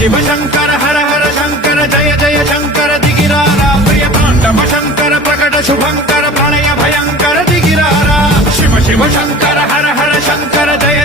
शिव शंकर हर हर शंकर जय जय शंकर दिगिरारा प्रिय तांडव शंकर प्रकट शुभंकर प्रणय भयंकर दिगिरारा शिव शिव शंकर हर हर शंकर जय